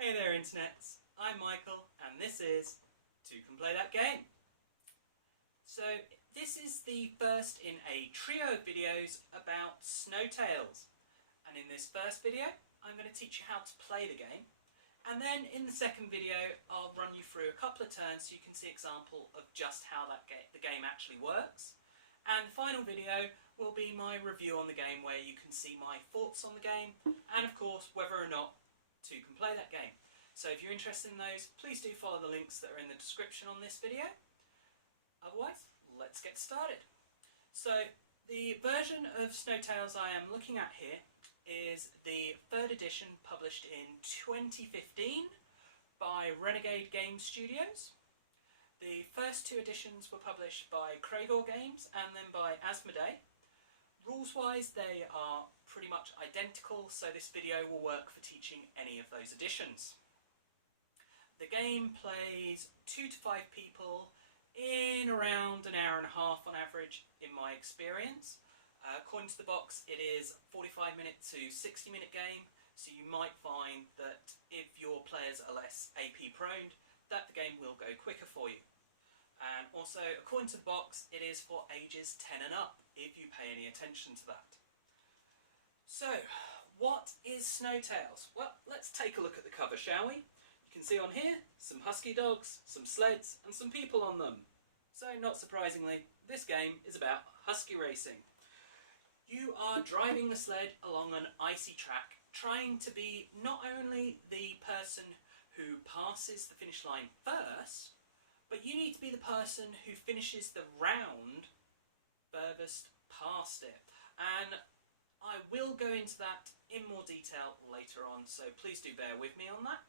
Hey there internets, I'm Michael and this is Toucan Play That Game. So this is the first in a trio of videos about snowtails, and in this first video I'm going to teach you how to play the game, and then in the second video I'll run you through a couple of turns so you can see an example of just how the game actually works. And the final video will be my review on the game, where you can see my thoughts on the game and of course whether or not Toucan Play That Game. So if you're interested in those, please do follow the links that are in the description on this video. Otherwise, let's get started. So the version of Snowtails I am looking at here is the third edition, published in 2015 by Renegade Game Studios. The first two editions were published by Cragor Games and then by Asmodee. Rules-wise, they are pretty much identical, so this video will work for teaching any of those editions. The game plays 2 to 5 people in around an hour and a half on average, in my experience. According to the box, it is a 45-minute to 60-minute game, so you might find that if your players are less AP prone, that the game will go quicker for you. And also, according to the box, it is for ages 10 and up, if you pay any attention to that. So, what is Snowtails? Well, let's take a look at the cover, shall we? You can see on here some husky dogs, some sleds, and some people on them. So, not surprisingly, this game is about husky racing. You are driving the sled along an icy track, trying to be not only the person who passes the finish line first, but you need to be the person who finishes the round furthest past it. And I will go into that in more detail later on, so please do bear with me on that.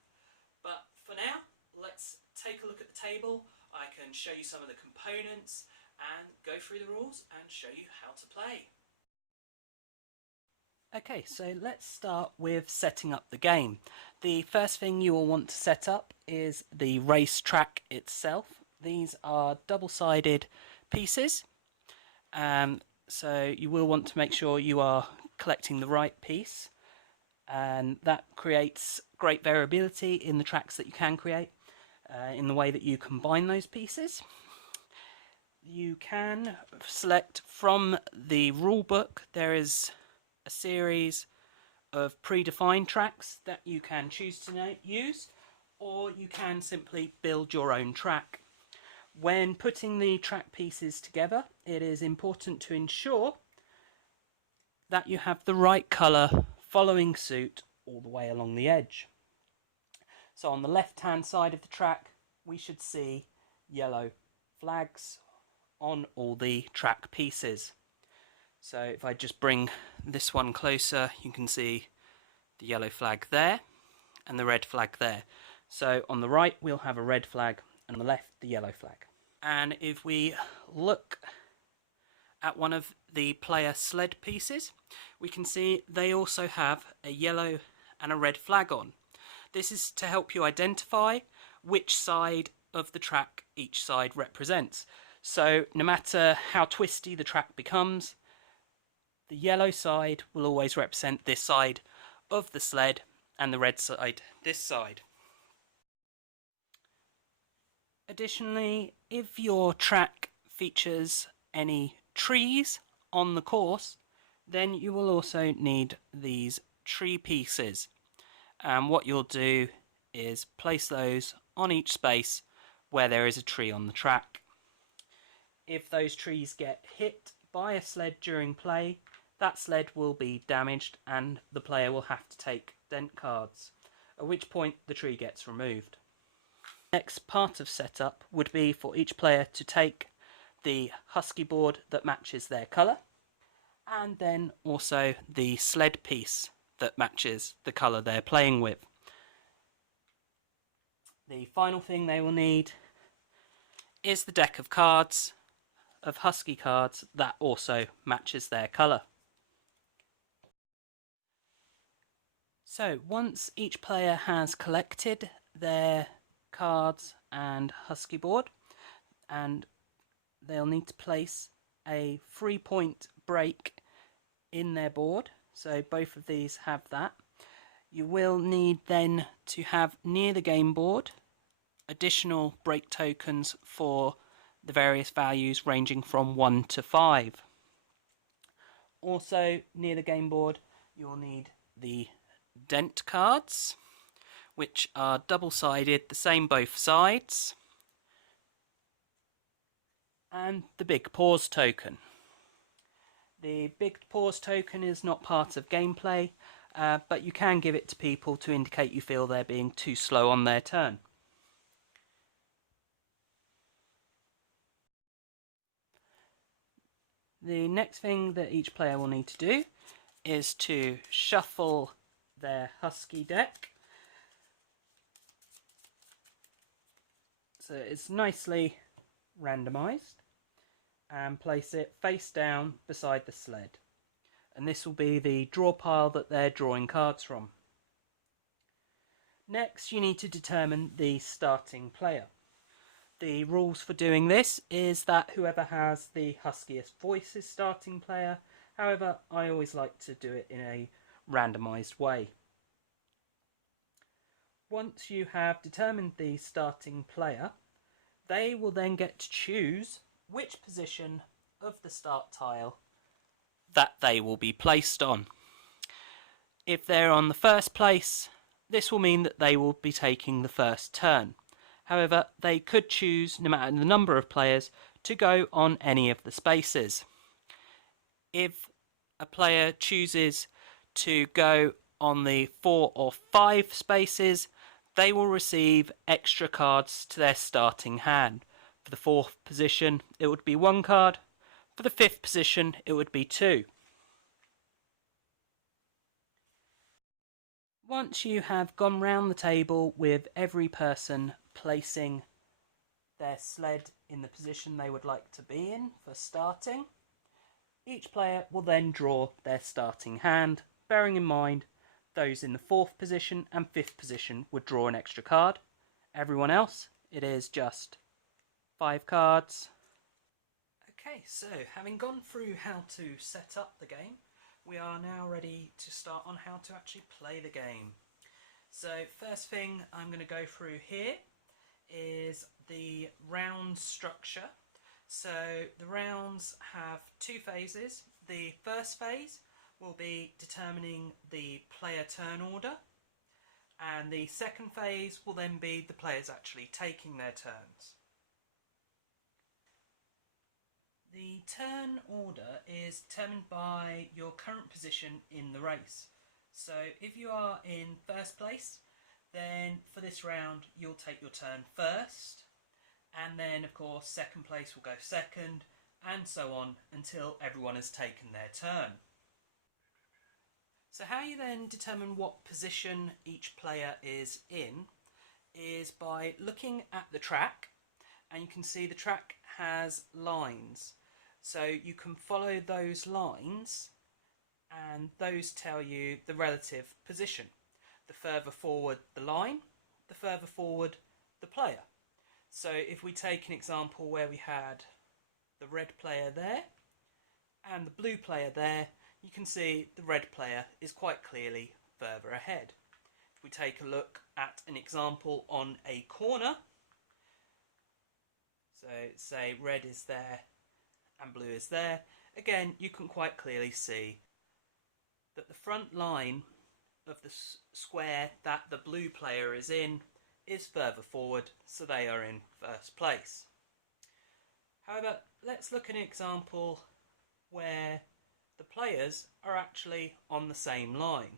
But for now, let's take a look at the table. I can show you some of the components and go through the rules and show you how to play. Okay, so let's start with setting up the game. The first thing you will want to set up is the race track itself. These are double-sided pieces, so you will want to make sure you are collecting the right piece, and that creates great variability in the tracks that you can create in the way that you combine those pieces. You can select from the rule book. There is a series of predefined tracks that you can choose to use, or you can simply build your own track. When putting the track pieces together, it is important to ensure that you have the right colour following suit all the way along the edge. So on the left hand side of the track, we should see yellow flags on all the track pieces. So if I just bring this one closer, you can see the yellow flag there and the red flag there. So on the right we'll have a red flag, and on the left the yellow flag. And if we look at one of the player sled pieces, we can see they also have a yellow and a red flag on. This is to help you identify which side of the track each side represents. So no matter how twisty the track becomes, the yellow side will always represent this side of the sled, and the red side this side. Additionally, if your track features any trees on the course, then you will also need these tree pieces. And what you'll do is place those on each space where there is a tree on the track. If those trees get hit by a sled during play, that sled will be damaged and the player will have to take dent cards, at which point the tree gets removed. Next part of setup would be for each player to take the husky board that matches their colour, and then also the sled piece that matches the colour they're playing with. The final thing they will need is the deck of cards, of husky cards, that also matches their colour. So once each player has collected their cards and husky board, and they'll need to place a 3-point break in their board, so both of these have that. You will need then to have near the game board additional break tokens for the various values ranging from 1 to 5. Also near the game board you'll need the dent cards, which are double-sided, the same both sides, and the big pause token. The big pause token is not part of gameplay, but you can give it to people to indicate you feel they're being too slow on their turn. The next thing that each player will need to do is to shuffle their husky deck. So it's nicely randomised, and place it face down beside the sled. And this will be the draw pile that they're drawing cards from. Next, you need to determine the starting player. The rules for doing this is that whoever has the huskiest voice is starting player. However, I always like to do it in a randomised way. Once you have determined the starting player, they will then get to choose which position of the start tile that they will be placed on. If they're on the first place, this will mean that they will be taking the first turn. However, they could choose, no matter the number of players, to go on any of the spaces. If a player chooses to go on the 4 or 5 spaces, they will receive extra cards to their starting hand. For the 4th position, it would be 1 card. For the 5th position, it would be 2. Once you have gone round the table with every person placing their sled in the position they would like to be in for starting, each player will then draw their starting hand, bearing in mind those in the 4th position and 5th position would draw an extra card. Everyone else, it is just 5 cards. Okay, so having gone through how to set up the game, we are now ready to start on how to actually play the game. So first thing I'm going to go through here is the round structure. So the rounds have 2 phases. The first phase will be determining the player turn order, and the second phase will then be the players actually taking their turns. The turn order is determined by your current position in the race. So if you are in first place, then for this round you'll take your turn first, and then of course second place will go second, and so on until everyone has taken their turn. So how you then determine what position each player is in is by looking at the track, and you can see the track has lines. So you can follow those lines, and those tell you the relative position. The further forward the line, the further forward the player. So if we take an example where we had the red player there and the blue player there, you can see the red player is quite clearly further ahead. If we take a look at an example on a corner, so say red is there and blue is there, again you can quite clearly see that the front line of the square that the blue player is in is further forward, so they are in first place. However, let's look at an example where the players are actually on the same line.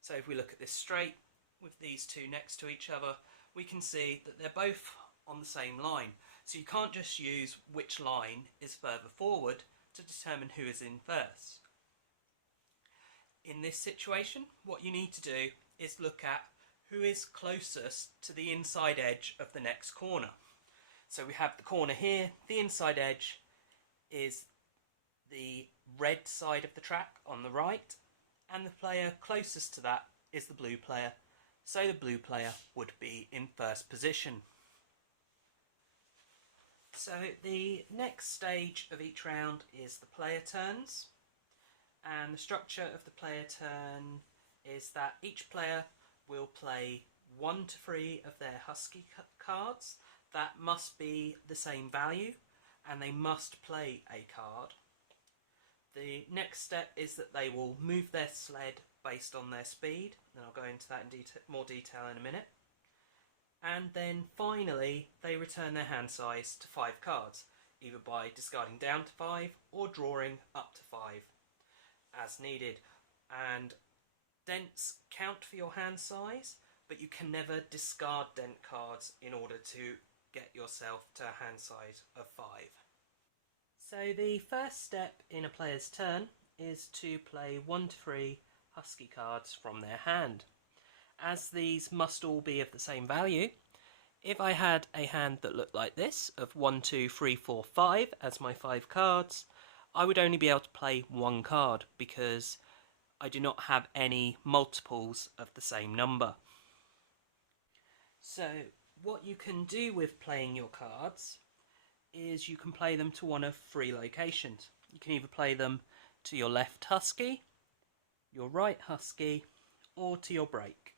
So if we look at this straight with these two next to each other, we can see that they're both on the same line. So you can't just use which line is further forward to determine who is in first. In this situation, what you need to do is look at who is closest to the inside edge of the next corner. So we have the corner here, the inside edge is the red side of the track on the right, and the player closest to that is the blue player, so the blue player would be in first position. So the next stage of each round is the player turns, and the structure of the player turn is that each player will play 1 to 3 of their husky cards. That must be the same value, and they must play a card. The next step is that they will move their sled based on their speed, and I'll go into that in more detail in a minute. And then finally they return their hand size to 5 cards, either by discarding down to 5 or drawing up to 5 as needed. And dents count for your hand size, but you can never discard dent cards in order to get yourself to a hand size of 5. So the first step in a player's turn is to play 1 to 3 husky cards from their hand. As these must all be of the same value, if I had a hand that looked like this, of 1, 2, 3, 4, 5 as my 5 cards, I would only be able to play 1 card because I do not have any multiples of the same number. So what you can do with playing your cards is you can play them to one of 3 locations. You can either play them to your left husky, your right husky, or to your break.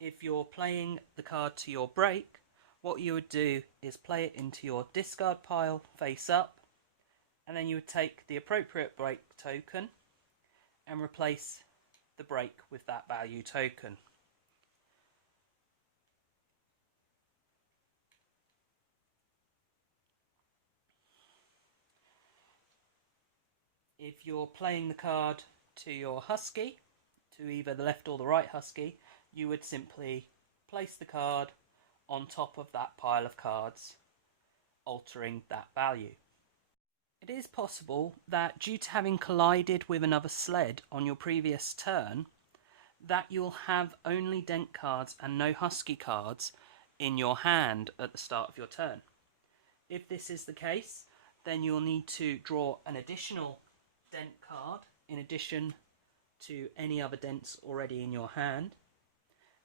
If you're playing the card to your break, what you would do is play it into your discard pile face up, and then you would take the appropriate break token and replace the break with that value token. If you're playing the card to your husky, to either the left or the right husky, you would simply place the card on top of that pile of cards, altering that value. It is possible that due to having collided with another sled on your previous turn, that you'll have only dent cards and no husky cards in your hand at the start of your turn. If this is the case, then you'll need to draw an additional dent card in addition to any other dents already in your hand,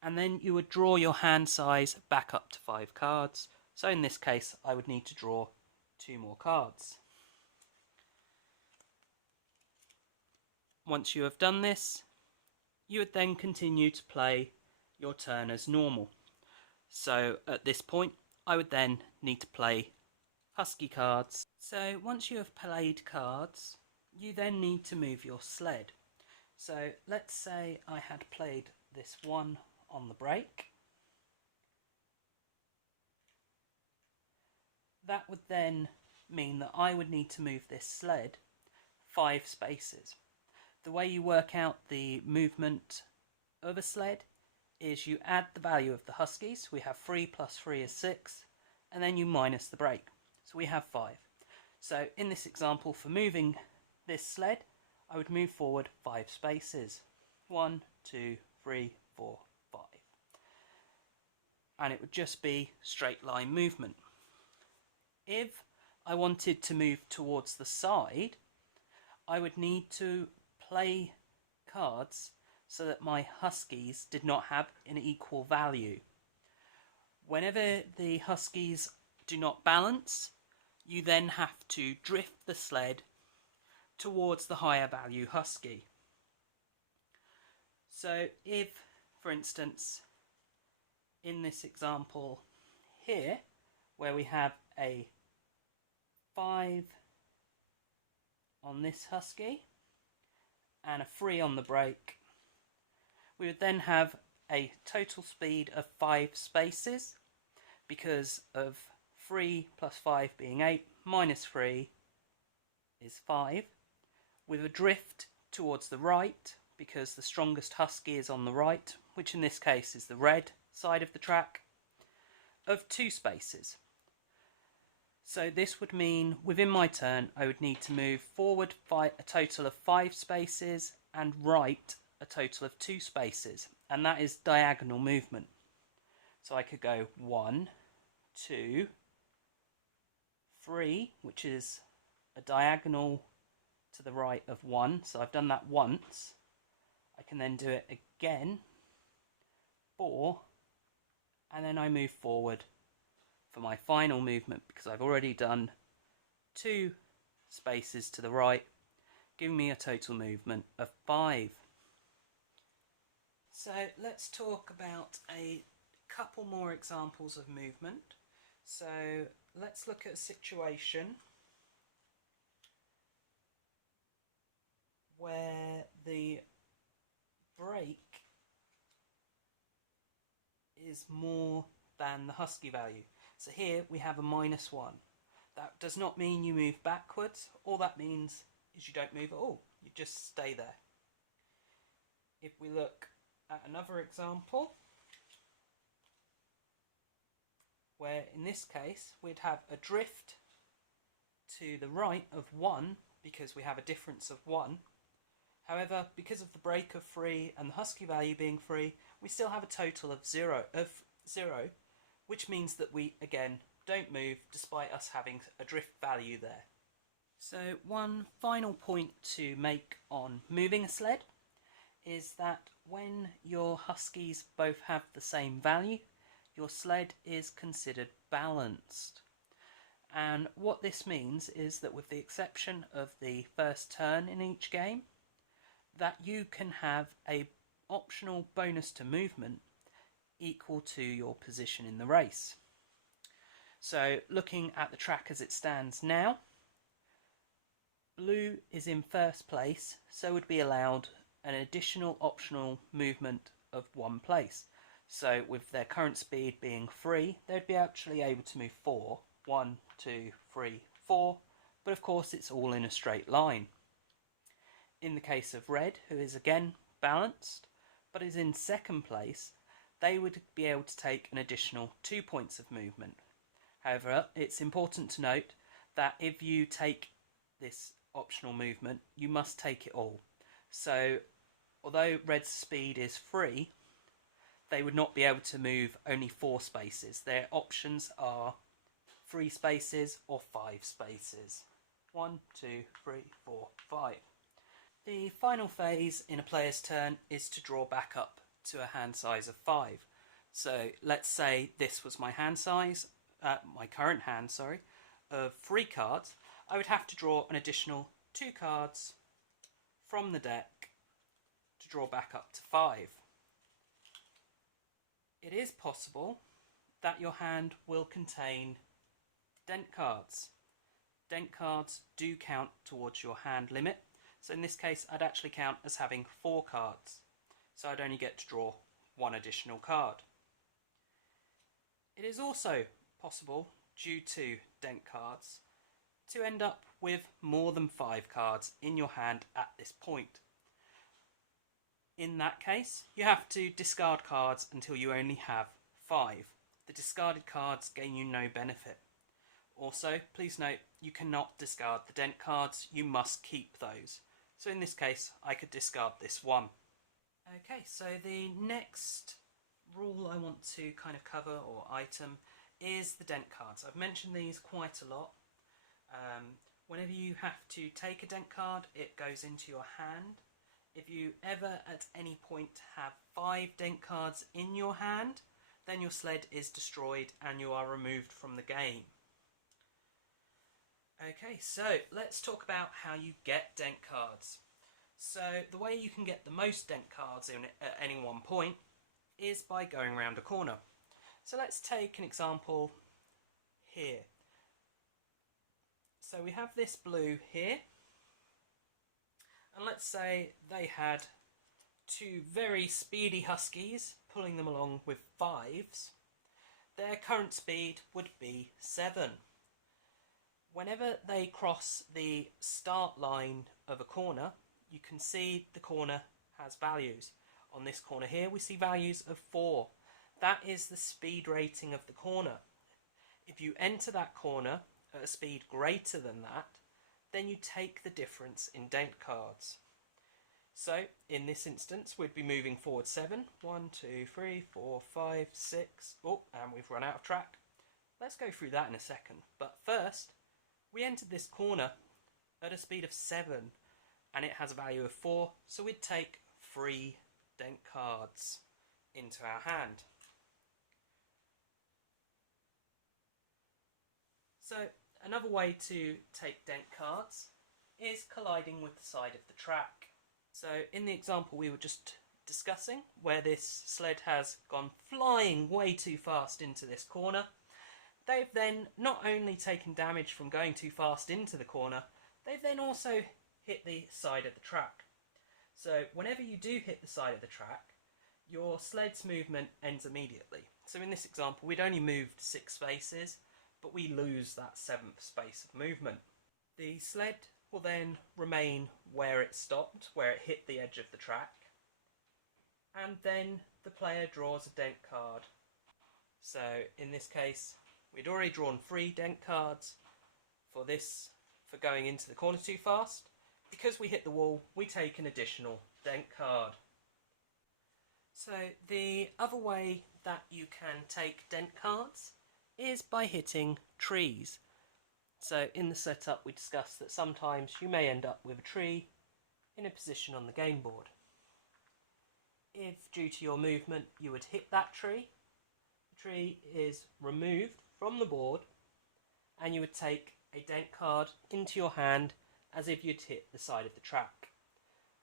and then you would draw your hand size back up to 5 cards. So in this case I would need to draw 2 more cards. Once you have done this, you would then continue to play your turn as normal. So at this point I would then need to play husky cards. So once you have played cards, you then need to move your sled. So let's say I had played this one on the break. That would then mean that I would need to move this sled 5 spaces. The way you work out the movement of a sled is you add the value of the huskies. We have 3 plus 3 is 6, and then you minus the break. So we have 5. So in this example, for moving this sled, I would move forward 5 spaces. 1, 2, 3, 4, 5. And it would just be straight line movement. If I wanted to move towards the side, I would need to play cards so that my huskies did not have an equal value. Whenever the huskies do not balance, you then have to drift the sled towards the higher value husky. So if, for instance, in this example here, where we have a 5 on this husky and a 3 on the break, we would then have a total speed of 5 spaces, because of 3 plus 5 being 8 minus 3 is 5, with a drift towards the right because the strongest husky is on the right, which in this case is the red side of the track, of 2 spaces. So this would mean within my turn I would need to move forward a total of 5 spaces and right a total of 2 spaces, and that is diagonal movement. So I could go 1, 2, 3, which is a diagonal to the right of 1, so I've done that once. I can then do it again, 4, and then I move forward for my final movement, because I've already done 2 spaces to the right, giving me a total movement of 5. So let's talk about a couple more examples of movement. So let's look at a situation where the brake is more than the husky value. So here we have a -1. That does not mean you move backwards. All that means is you don't move at all. You just stay there. If we look at another example, where in this case we'd have a drift to the right of 1 because we have a difference of 1. However, because of the brake of 3 and the husky value being 3, we still have a total of 0, which means that we again don't move despite us having a drift value there. So one final point to make on moving a sled is that when your huskies both have the same value, your sled is considered balanced. And what this means is that with the exception of the first turn in each game, that you can have a optional bonus to movement equal to your position in the race. So looking at the track as it stands now, blue is in first place, so would be allowed an additional optional movement of 1 place. So with their current speed being 3, they'd be actually able to move 4. 1, 2, 3, 4, but of course it's all in a straight line. In the case of red, who is again balanced, but is in second place, they would be able to take an additional 2 points of movement. However, it's important to note that if you take this optional movement, you must take it all. So, although red's speed is 3, they would not be able to move only 4 spaces. Their options are 3 spaces or 5 spaces. 1, 2, 3, 4, 5. The final phase in a player's turn is to draw back up to a hand size of 5. So let's say this was my hand size, my current hand, of 3 cards. I would have to draw an additional 2 cards from the deck to draw back up to 5. It is possible that your hand will contain dent cards. Dent cards do count towards your hand limit. So in this case, I'd actually count as having 4 cards. So I'd only get to draw 1 additional card. It is also possible, due to dent cards, to end up with more than 5 cards in your hand at this point. In that case, you have to discard cards until you only have 5. The discarded cards gain you no benefit. Also, please note, you cannot discard the dent cards, you must keep those. So in this case, I could discard this 1. Okay, so the next rule I want to kind of cover, or item, is the dent cards. I've mentioned these quite a lot. Whenever you have to take a dent card, it goes into your hand. If you ever at any point have 5 dent cards in your hand, then your sled is destroyed and you are removed from the game. Okay, so let's talk about how you get dent cards. So the way you can get the most dent cards in at any one point is by going around a corner. So let's take an example here. So we have this blue here, and let's say they had 2 very speedy huskies pulling them along with 5s. Their current speed would be 7. Whenever they cross the start line of a corner, you can see the corner has values. On this corner here, we see values of 4. That is the speed rating of the corner. If you enter that corner at a speed greater than that, then you take the difference in dent cards. So, in this instance, we'd be moving forward 7. 1, 2, 3, 4, 5, 6. Oh, and we've run out of track. Let's go through that in a second. But first, we entered this corner at a speed of 7, and it has a value of 4, so we'd take 3 dent cards into our hand. So another way to take dent cards is colliding with the side of the track. So in the example we were just discussing, where this sled has gone flying way too fast into this corner. They've then not only taken damage from going too fast into the corner, they've then also hit the side of the track. So whenever you do hit the side of the track, your sled's movement ends immediately. So in this example, we'd only moved 6 spaces, but we lose that 7th space of movement. The sled will then remain where it stopped, where it hit the edge of the track, and then the player draws a dent card. So in this case, we'd already drawn 3 dent cards for going into the corner too fast. Because we hit the wall, we take an additional dent card. So the other way that you can take dent cards is by hitting trees. So in the setup we discussed that sometimes you may end up with a tree in a position on the game board. If due to your movement you would hit that tree, the tree is removed from the board and you would take a dent card into your hand as if you'd hit the side of the track.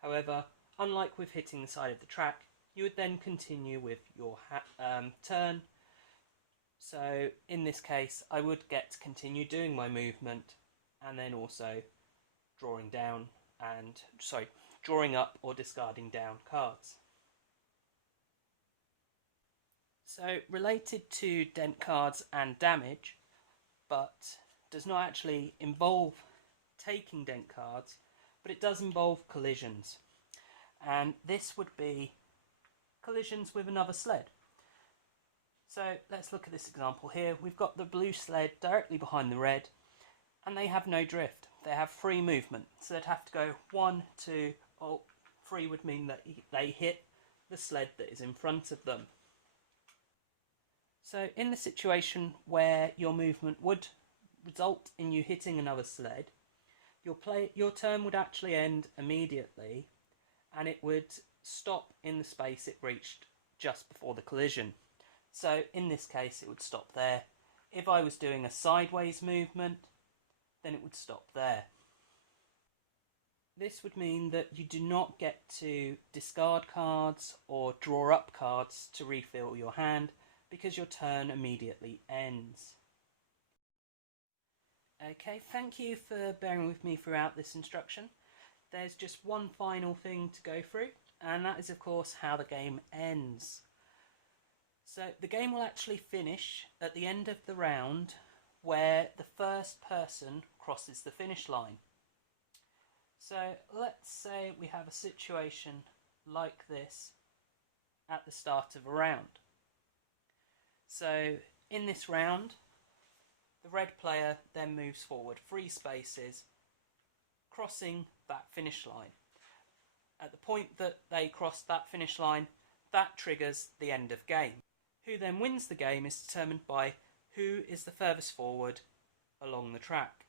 However, unlike with hitting the side of the track, you would then continue with your turn. So in this case, I would get to continue doing my movement and then also drawing up or discarding down cards. So related to dent cards and damage, but does not actually involve taking dent cards, but it does involve collisions, and this would be collisions with another sled. So let's look at this example here. We've got the blue sled directly behind the red, and they have no drift. They have free movement, so they'd have to go 1, 2, or 3 would mean that they hit the sled that is in front of them. So in the situation where your movement would result in you hitting another sled, your turn would actually end immediately, and it would stop in the space it reached just before the collision. So in this case it would stop there. If I was doing a sideways movement, then it would stop there. This would mean that you do not get to discard cards or draw up cards to refill your hand, because your turn immediately ends. Okay, thank you for bearing with me throughout this instruction. There's just one final thing to go through, and that is of course how the game ends. So the game will actually finish at the end of the round where the first person crosses the finish line. So let's say we have a situation like this at the start of a round. So in this round, the red player then moves forward 3 spaces, crossing that finish line. At the point that they cross that finish line, that triggers the end of game. Who then wins the game is determined by who is the furthest forward along the track.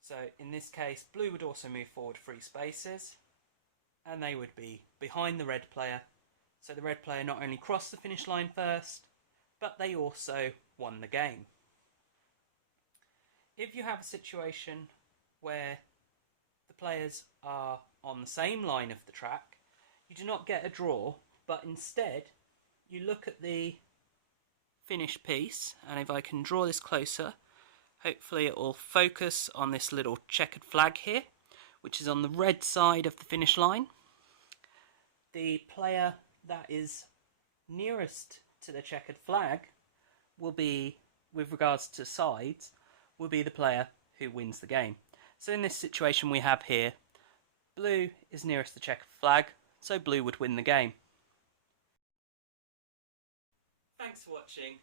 So in this case, blue would also move forward 3 spaces, and they would be behind the red player. So the red player not only crossed the finish line first, but they also won the game. If you have a situation where the players are on the same line of the track, you do not get a draw, but instead you look at the finish piece, and if I can draw this closer, hopefully it will focus on this little checkered flag here, which is on the red side of the finish line. The player that is nearest to the checkered flag will be, with regards to sides, will be the player who wins the game. So in this situation we have here, blue is nearest the checkered flag, so blue would win the game. Thanks for watching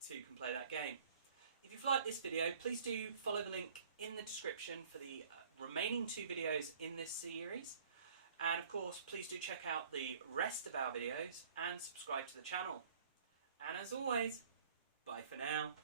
Toucan Play That Game. If you've liked this video, please do follow the link in the description for the remaining 2 videos in this series. And of course, please do check out the rest of our videos and subscribe to the channel. And as always, bye for now.